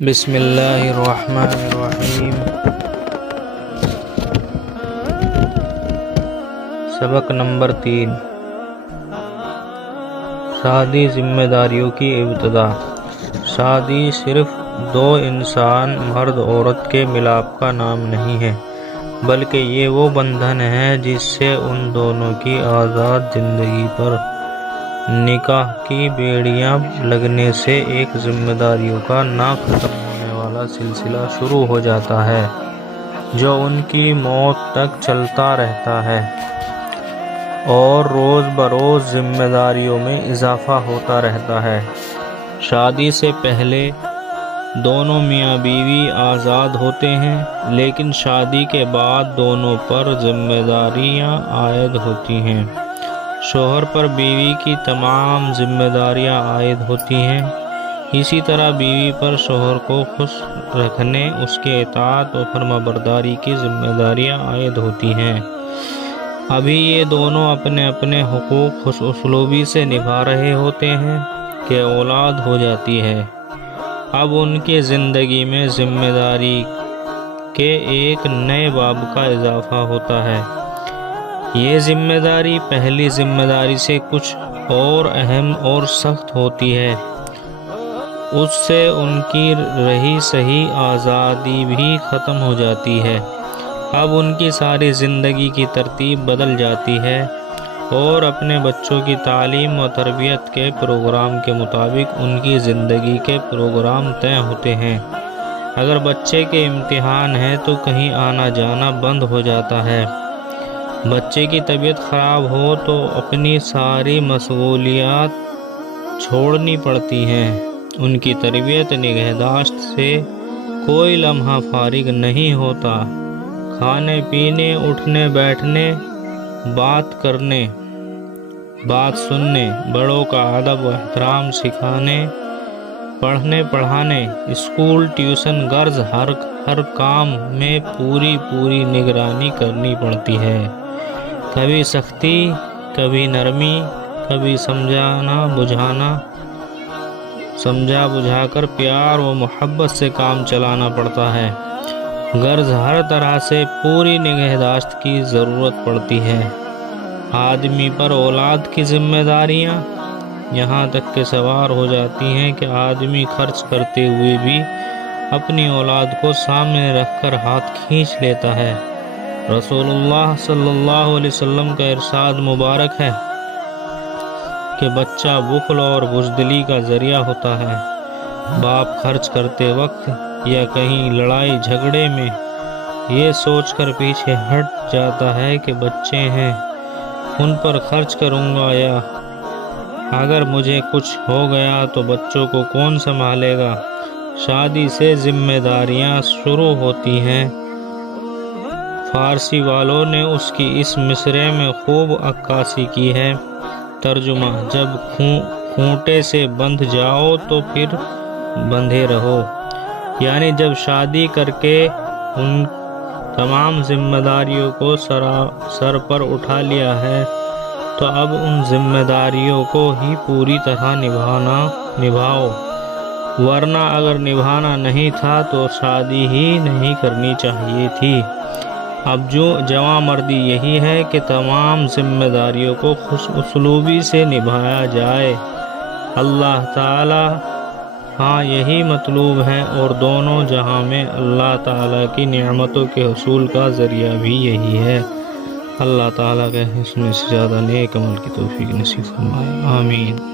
بسم اللہ الرحمن الرحیم۔ سبق نمبر 3، شادی ذمہ داریوں کی ابتدا۔ شادی صرف دو انسان مرد عورت کے ملاپ کا نام نہیں ہے، بلکہ یہ وہ بندھن ہے جس سے ان دونوں کی آزاد زندگی پر نکاح کی بیڑیاں لگنے سے ایک ذمہ داریوں کا نہ ختم ہونے والا سلسلہ شروع ہو جاتا ہے، جو ان کی موت تک چلتا رہتا ہے اور روز بروز ذمہ داریوں میں اضافہ ہوتا رہتا ہے۔ شادی سے پہلے دونوں میاں بیوی آزاد ہوتے ہیں، لیکن شادی کے بعد دونوں پر ذمہ داریاں عائد ہوتی ہیں۔ شوہر پر بیوی کی تمام ذمہ داریاں عائد ہوتی ہیں، اسی طرح بیوی پر شوہر کو خوش رکھنے، اس کے اطاعت و فرمانبرداری کی ذمہ داریاں عائد ہوتی ہیں۔ ابھی یہ دونوں اپنے اپنے حقوق خوش اسلوبی سے نبھا رہے ہوتے ہیں کہ اولاد ہو جاتی ہے۔ اب ان کی زندگی میں ذمہ داری کے ایک نئے باب کا اضافہ ہوتا ہے۔ یہ ذمہ داری پہلی ذمہ داری سے کچھ اور اہم اور سخت ہوتی ہے۔ اس سے ان کی رہی سہی آزادی بھی ختم ہو جاتی ہے۔ اب ان کی ساری زندگی کی ترتیب بدل جاتی ہے اور اپنے بچوں کی تعلیم و تربیت کے پروگرام کے مطابق ان کی زندگی کے پروگرام طے ہوتے ہیں۔ اگر بچے کے امتحان ہیں تو کہیں آنا جانا بند ہو جاتا ہے۔ بچے کی طبیعت خراب ہو تو اپنی ساری مشغولیات چھوڑنی پڑتی ہیں۔ ان کی تربیت نگہداشت سے کوئی لمحہ فارغ نہیں ہوتا۔ کھانے پینے، اٹھنے بیٹھنے، بات کرنے، بات سننے، بڑوں کا ادب و احترام سکھانے، پڑھنے پڑھانے، اسکول، ٹیوشن غرض ہر کام میں پوری نگرانی کرنی پڑتی ہے۔ کبھی سختی، کبھی نرمی، کبھی سمجھا بجھا کر پیار و محبت سے کام چلانا پڑتا ہے۔ غرض ہر طرح سے پوری نگہداشت کی ضرورت پڑتی ہے۔ آدمی پر اولاد کی ذمہ داریاں یہاں تک کہ سوار ہو جاتی ہیں کہ آدمی خرچ کرتے ہوئے بھی اپنی اولاد کو سامنے رکھ کر ہاتھ کھینچ لیتا ہے۔ رسول اللہ صلی اللہ علیہ وسلم کا ارشاد مبارک ہے کہ بچہ بخل اور بزدلی کا ذریعہ ہوتا ہے۔ باپ خرچ کرتے وقت یا کہیں لڑائی جھگڑے میں یہ سوچ کر پیچھے ہٹ جاتا ہے کہ بچے ہیں، ان پر خرچ کروں گا، یا اگر مجھے کچھ ہو گیا تو بچوں کو کون سنبھالے گا۔ شادی سے ذمہ داریاں شروع ہوتی ہیں۔ فارسی والوں نے اس کی اس مصرعے میں خوب عکاسی کی ہے۔ ترجمہ: جب کھونٹے سے بندھ جاؤ تو پھر بندھے رہو، یعنی جب شادی کر کے ان تمام ذمہ داریوں کو سر پر اٹھا لیا ہے تو اب ان ذمہ داریوں کو ہی پوری طرح نبھاؤ، ورنہ اگر نبھانا نہیں تھا تو شادی ہی نہیں کرنی چاہیے تھی۔ اب جو جواں مردی یہی ہے کہ تمام ذمہ داریوں کو خوش اسلوبی سے نبھایا جائے۔ اللہ تعالی ہاں یہی مطلوب ہے، اور دونوں جہاں میں اللہ تعالی کی نعمتوں کے حصول کا ذریعہ بھی یہی ہے۔ اللہ تعالیٰ کے حسن سے زیادہ نیک عمل کی توفیق نصیب فرمائے، آمین۔